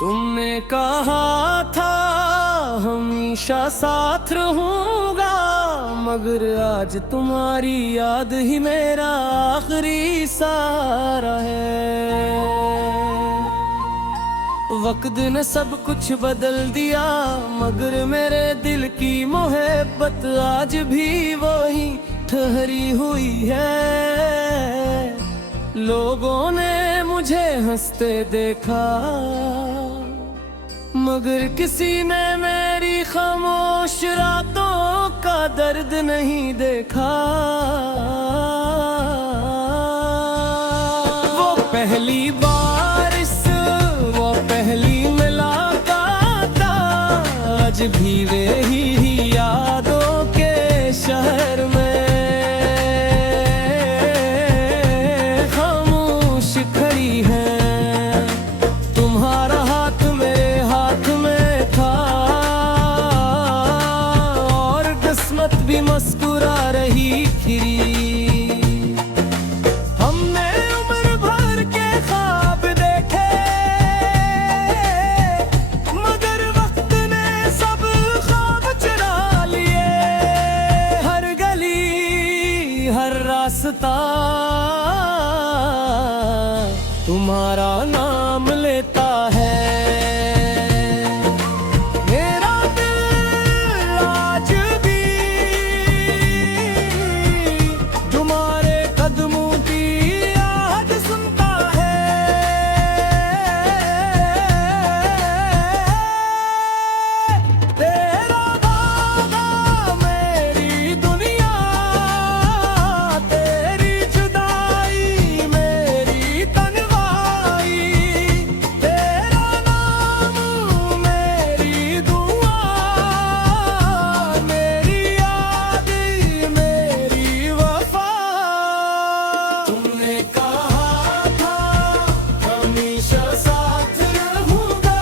तुमने कहा था हमेशा साथ रहूंगा, मगर आज तुम्हारी याद ही मेरा आखिरी सहारा है। वक्त ने सब कुछ बदल दिया, मगर मेरे दिल की मोहब्बत आज भी वही ठहरी हुई है। लोगों ने मुझे हंसते देखा, मगर किसी ने मेरी खामोश रातों का दर्द नहीं देखा। वो पहली बारिश, वो पहली मुलाकात, आज भी वही यादों के शहर में खामोश खड़ी है। तुम्हारा हाथ मेरे हाथ में था और किस्मत भी मुस्कुरा रही थी। हमने उम्र भर के ख्वाब देखे, मगर वक्त ने सब ख्वाब चुरा लिए। हर गली हर रास्ता तुम्हारा नाम लेता है। मेरा दिल आज भी तुम्हारे कदमों की याद सुनता है। तेरा वादा मेरी दुनिया, तेरी जुदाई मेरी तन्हाई। तेरा नाम मेरी दुआ, मेरी याद मेरी वफा। तुमने कहा था हमेशा साथ रहूंगा,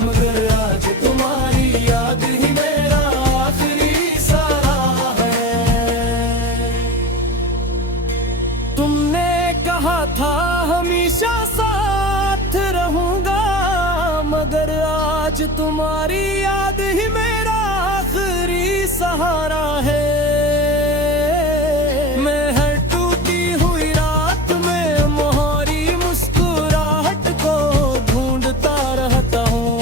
मगर आज तुम्हारी याद ही मेरा आखिरी सहारा है। तुमने कहा था हमेशा साथ रहूंगा, मगर आज तुम्हारी याद ही मेरा आखिरी सहारा है। मैं हर टूटी हुई रात में मोहरी मुस्कुराहट को ढूंढता रहता हूँ।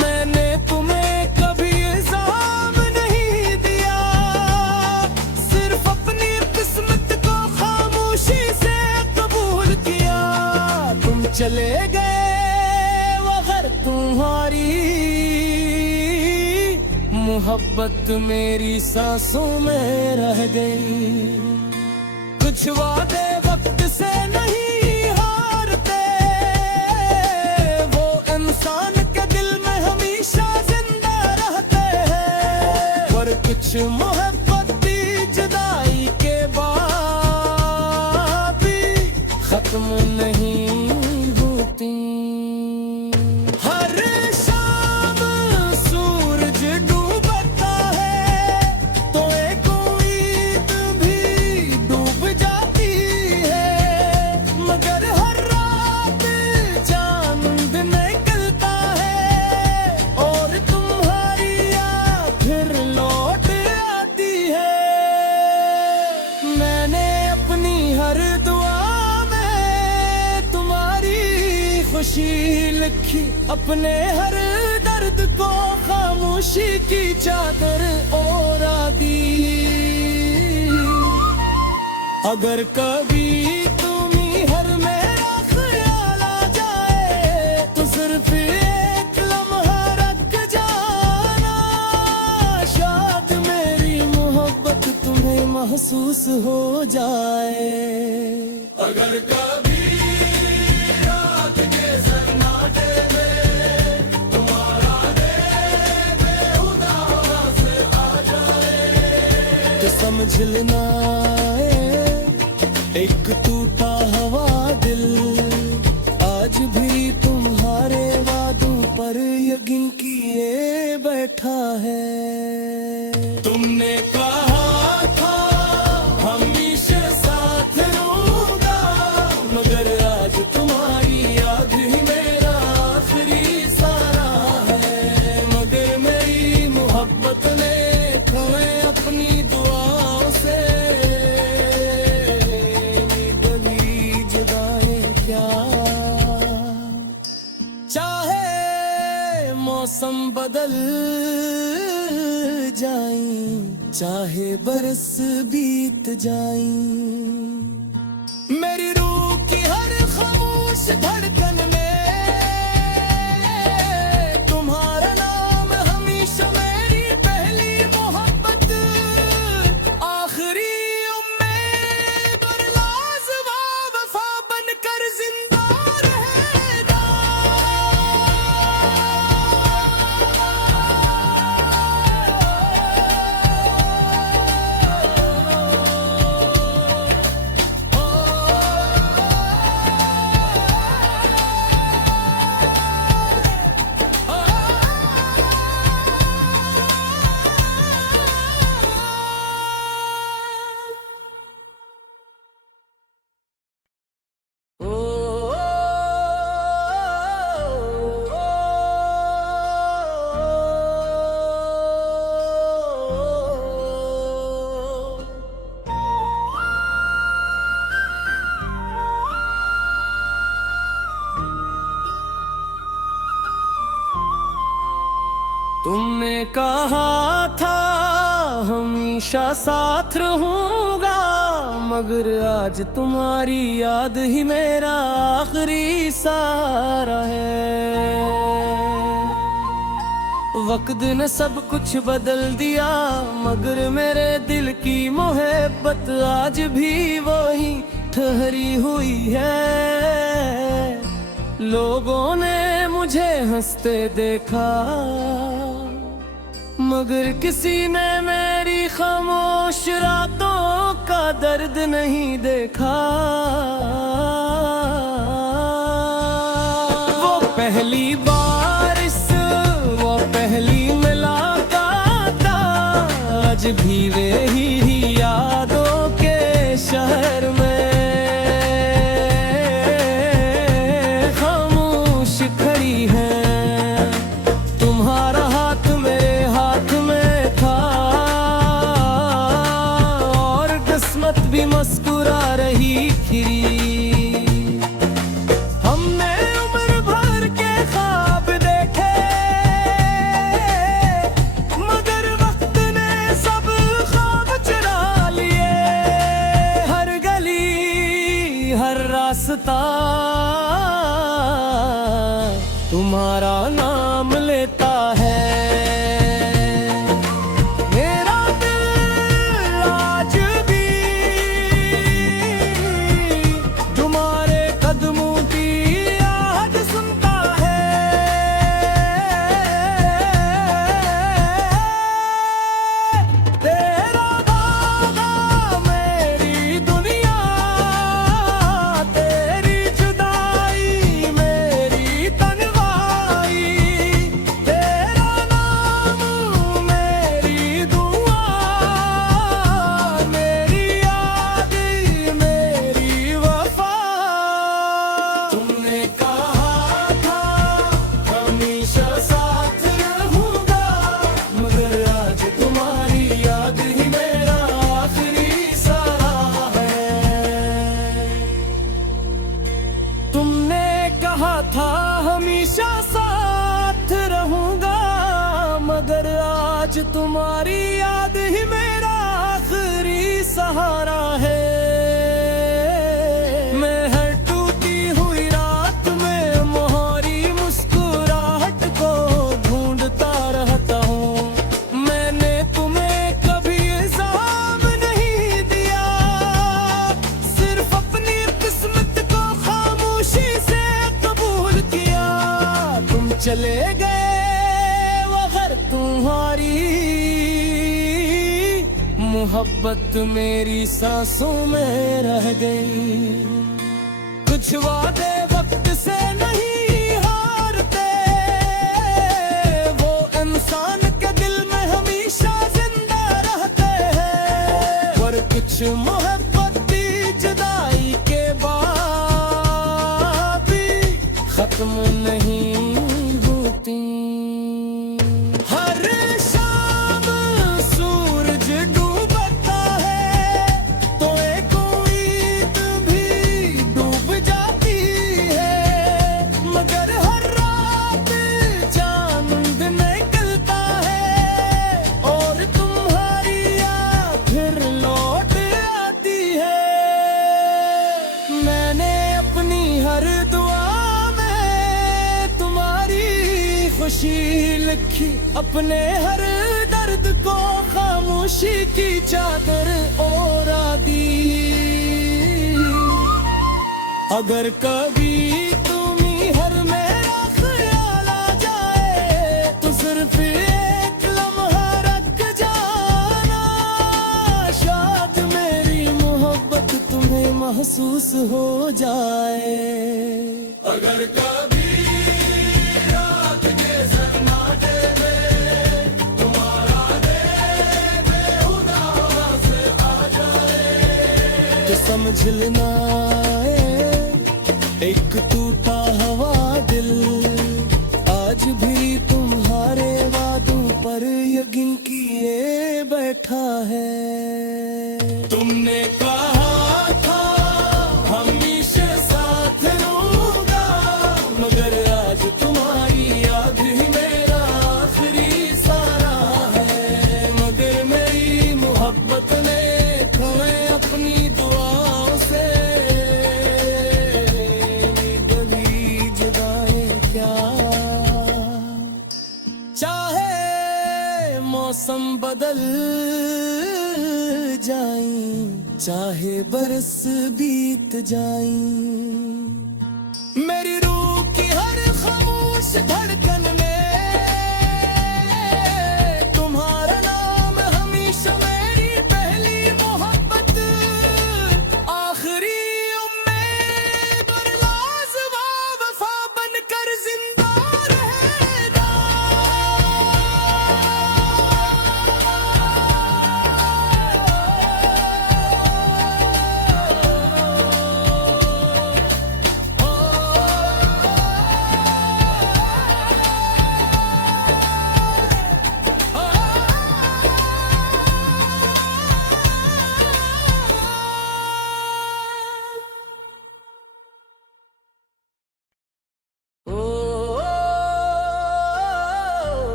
मैंने तुम्हें कभी इल्जाम नहीं दिया, सिर्फ अपनी किस्मत को खामोशी से कबूल किया। तुम चले गए मगर तुम्हारी मोहब्बत मेरी सांसों में रह गई। कुछ वादे वक्त से नहीं हारते, वो इंसान के दिल में हमेशा जिंदा रहते हैं। पर कुछ मोहब्बत भी जुदाई के बाद भी खत्म नहीं होती। हर शाम सूरज डूबता है तो एक उम्मीद भी डूब जाती है, मगर हर रात चांद निकलता है और तुम्हारी याद फिर लौट आती है। मैंने अपनी हर दुआ में तुम्हारी खुशी लिखी, अपने हर दर्द को खामोशी की चादर ओढ़ा दी। अगर कभी तुम्ही हर मेरा ख्याल आ जाए, तो सिर्फ एक लम्हा रख जाना, शायद मेरी मोहब्बत तुम्हें महसूस हो जाए। अगर कभी रात के सन्नाटे में तुम्हारा दिल बेहुदा से आ जाए, तो समझ लेना एक टूटा हुआ दिल आज भी तुम्हारे वादों पर यकीन किए बैठा है। तुमने कहा था हमेशा साथ रहूंगा, मगर आज तुम्हारी याद ही मेरा आखिरी बदल जाएं, चाहे बरस बीत जाएं। मेरी रूह की हर खामोश धड़कन में तुम्हारा नाम हमेशा मेरी पहली मोहब्बत, आखिरी उम्मीद और लाजवाब वफा बनकर जिंदा रहेगा। तुमने कहा था हमेशा साथ रहूंगा, मगर आज तुम्हारी याद ही मेरा आखिरी सहारा है। वक्त ने सब कुछ बदल दिया, मगर मेरे दिल की मोहब्बत आज भी वही ठहरी हुई है। लोगों ने मुझे हंसते देखा, मगर किसी ने मेरी खामोश रातों का दर्द नहीं देखा। वो पहली बारिश, वो पहली मुलाकात, आज भी वे ही यादों के शहर में खामोश खड़ी है। तुम्हारा हाथ मेरे हाथ में था और किस्मत भी मुस्कुरा रही थी। हमने उम्र भर के ख्वाब देखे, मगर वक्त ने सब ख्वाब चुरा लिए। हर गली हर रास्ता तुम्हारा नाम लेता है। मेरा दिल आज भी तुम्हारे कदमों की याद सुनता है। तेरा वादा मेरी दुनिया, तेरी जुदाई मेरी तन्हाई, तेरा नाम मेरी दुआ, मेरी याद मेरी वफा। तुमने कहा था हमेशा साथ रहूंगा, मगर आज तुम्हारी याद ही मेरा आखिरी सहारा है। तुमने कहा था हमेशा साथ रहूंगा, मगर आज तुम्हारी याद ही मेरा आखिरी सहारा है। मैं हर टूटी हुई रात में मोहरी मुस्कुराहट को ढूंढता रहता हूँ। मैंने तुम्हें कभी इल्जाम नहीं दिया, सिर्फ अपनी किस्मत को खामोशी से कबूल किया। तुम चले गए मगर तुम्हारी मोहब्बत मेरी सांसों में रह गई। कुछ वादे वक्त से नहीं हारते, वो इंसान के दिल में हमेशा जिंदा रहते हैं। पर कुछ मोहब्बत भी जुदाई के बाद भी खत्म नहीं होती। हर शाम सूरज डूबता है तो एक उम्मीद भी डूब जाती है, मगर हर रात चांद निकल खामोशी लिखी अपने हर दर्द को, खामोशी की चादर ओढ़ा दी। अगर कभी तुम्ही हर मेरा ख्याल आ जाए तो सिर्फ एक लम्हा रख जाना, शायद मेरी मोहब्बत तुम्हें महसूस हो जाए। अगर कभी रात के सन्नाटे में तुम्हारा दिल बेहुदा हवा से आ जाए तो समझ लेना एक टूटा हुआ दिल आज भी तुम्हारे वादों पर यकीन किए बैठा है। तुमने कहा था हमेशा साथ रहूंगा, मगर आज तुम्हारी याद ही मेरा आखिरी सहारा है। मगर मेरी मोहब्बत ने तुम्हें अपनी दुआओं से मौसम बदल जाएं, चाहे बरस बीत जाएं, मेरी रूह की हर खामोश धड़कन में तुम्हारा नाम हमेशा मेरी पहली मोहब्बत, आखिरी उम्मीद और लाजवाब वफा बनकर जिंदा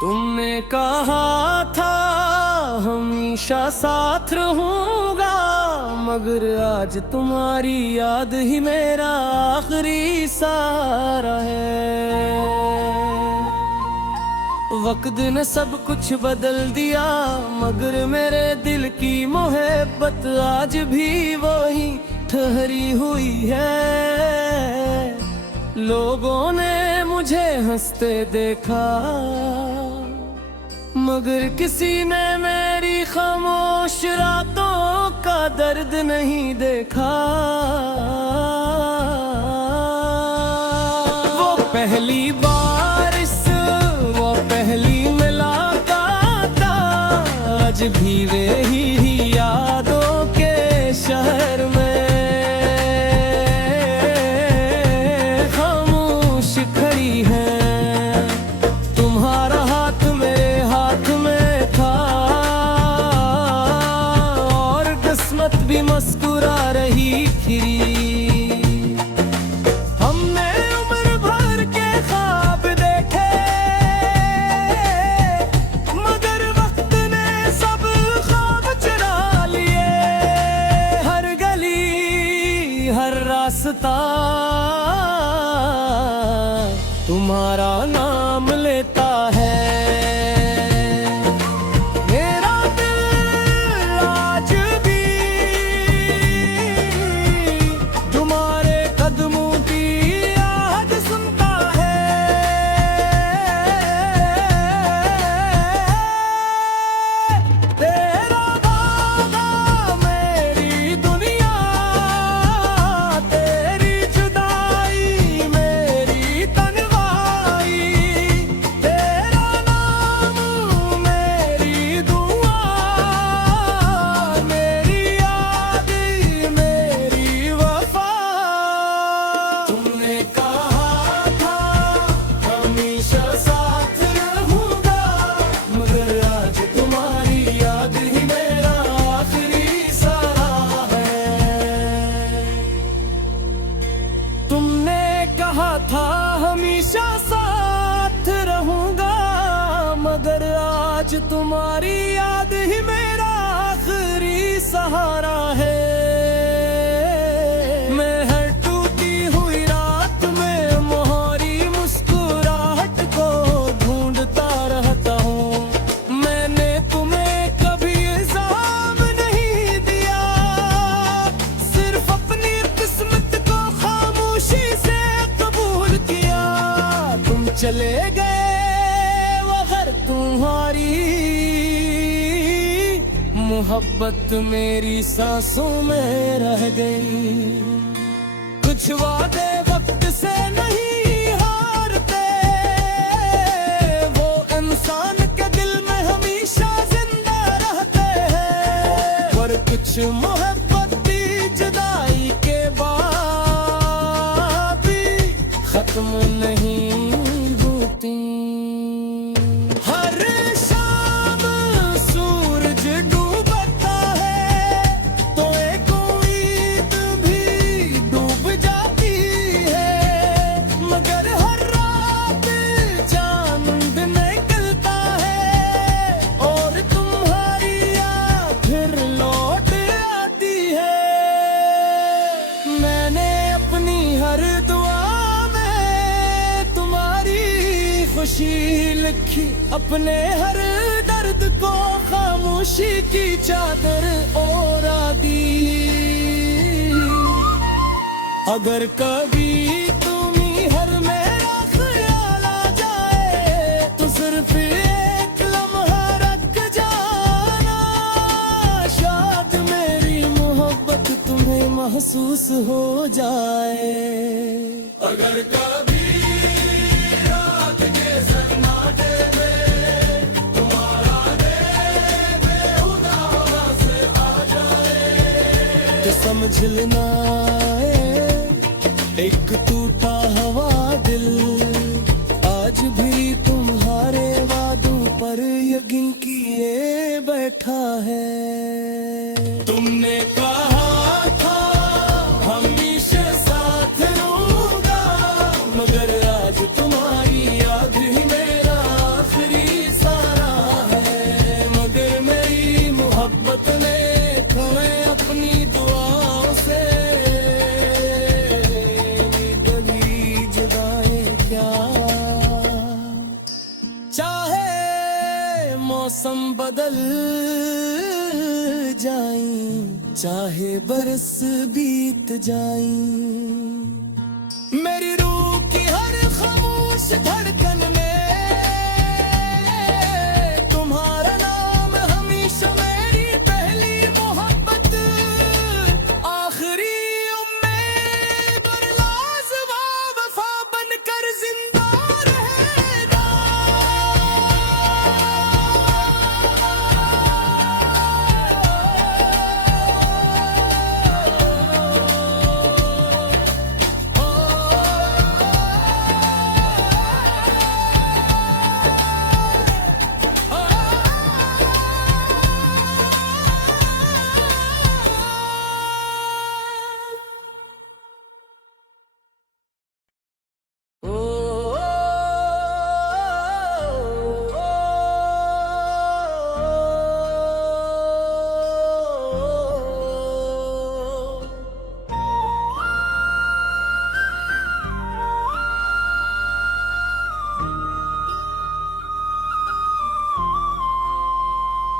तुमने कहा था हमेशा साथ रहूंगा, मगर आज तुम्हारी याद ही मेरा आखिरी सहारा है। वक्त ने सब कुछ बदल दिया, मगर मेरे दिल की मोहब्बत आज भी वही ठहरी हुई है। लोगों ने मुझे हंसते देखा, मगर किसी ने मेरी खामोश रातों का दर्द नहीं देखा। वो पहली बारिश, वो पहली मुलाकात, आज भी वही यादों के शहर में खामोश खड़ी है। तुम्हारा हाथ मेरे हाथ में था और किस्मत भी मुस्कुरा रही थी। हमने उम्र भर के ख्वाब देखे, मगर वक्त ने सब ख्वाब चुरा लिए। हर गली हर रास्ता तुम्हारा नाम लेता है। मेरा दिल आज भी तुम्हारे कदमों की याद सुनता है। तेरा वादा मेरी दुनिया, तेरी जुदाई तुम्हारी याद ही मेरा आखिरी सहारा है। मैं हर टूटी हुई रात में मोहरी मुस्कुराहट को ढूंढता रहता हूँ। मैंने तुम्हें कभी इल्जाम नहीं दिया, सिर्फ अपनी किस्मत को खामोशी से कबूल किया। तुम चले गए मगर तुम्हारी मोहब्बत मेरी सांसों में रह गई। कुछ वादे वक्त से नहीं हारते, वो इंसान के दिल में हमेशा जिंदा रहते हैं। पर कुछ मोहब्बत भी जुदाई के बाद भी खत्म नहीं होती। हर शाम सूरज डूबता है तो एक उम्मीद भी डूब जाती है, मगर हर रात चांद निकलता है और तुम्हारी याद फिर लौट आती है। मैंने अपनी हर दुआ में तुम्हारी खुशी लिखी, अपने हर दर्द को खामोशी की चादर ओढ़ा दी। अगर कभी तुम्ही हर मेरा ख्याल आ जाए तो सिर्फ एक लम्हा रख जाना, शायद मेरी मोहब्बत तुम्हें महसूस हो जाए। अगर कभी रात के सन्नाटे में तुम्हारा दिल बेहुदा हवा से आ जाए तो समझ लेना एक टूटा हुआ दिल आज भी तुम्हारे वादों पर यकीन किए बैठा है। तुमने कहा था हमेशा साथ रहूंगा, मगर आज तुम्हारी याद ही मेरा आखिरी सहारा है। मगर मेरी मोहब्बत ने तुम्हें अपनी दुआओं से बड़ी जुदाई क्या। चाहे मौसम बदल जाए, चाहे बरस बीत जाए, मेरी रूह की हर खामोश धड़कन में तुम्हारा नाम हमेशा मेरी पहली मोहब्बत, आखिरी उम्मीद और लाजवाब वफा बनकर जिंदा रहेगा।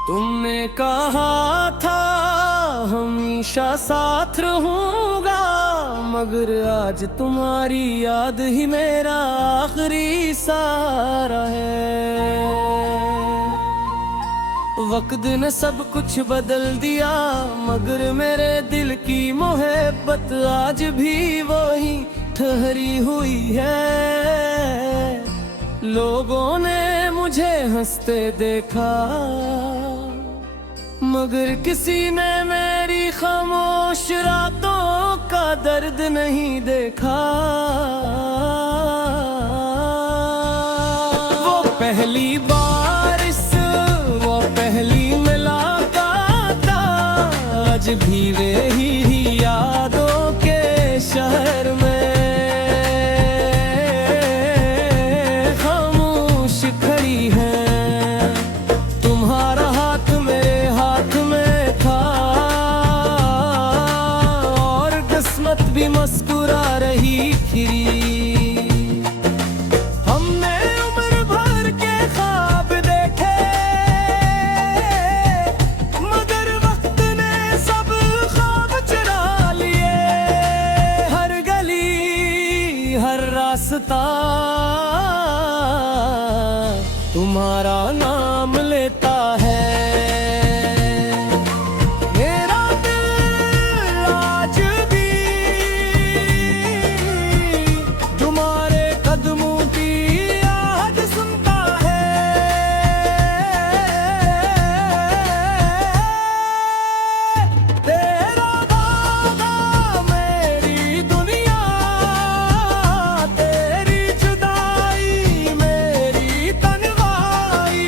तुमने कहा था हमेशा साथ रहूंगा, मगर आज तुम्हारी याद ही मेरा आखिरी सहारा है। वक्त ने सब कुछ बदल दिया, मगर मेरे दिल की मोहब्बत आज भी वही ठहरी हुई है। लोगों ने मुझे हंसते देखा, मगर किसी ने मेरी खामोश रातों का दर्द नहीं देखा। वो पहली बारिश, वो पहली मुलाकात, आज भी वही यादों के शहर में खामोश खड़ी है। तुम करता, तुम्हारा नाम लेता है। मेरा दिल आज भी तुम्हारे कदमों की आहट सुनता है। तेरा वादा मेरी दुनिया, तेरी जुदाई मेरी तन्हाई,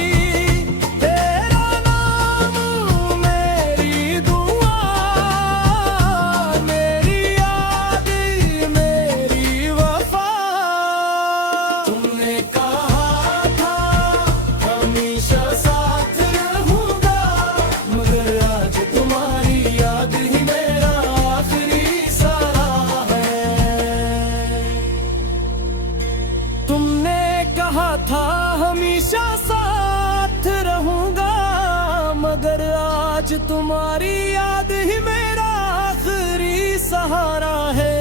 तेरा नाम मेरी दुआ, मेरी याद मेरी वफा। तुमने कहा था हमेशा साथ रहूंगा, मगर आज तुम्हारी याद ही मेरा आखिरी सहारा है। तुमने कहा था हमेशा साथ रहूंगा, मगर आज तुम्हारी याद ही मेरा आखिरी सहारा है।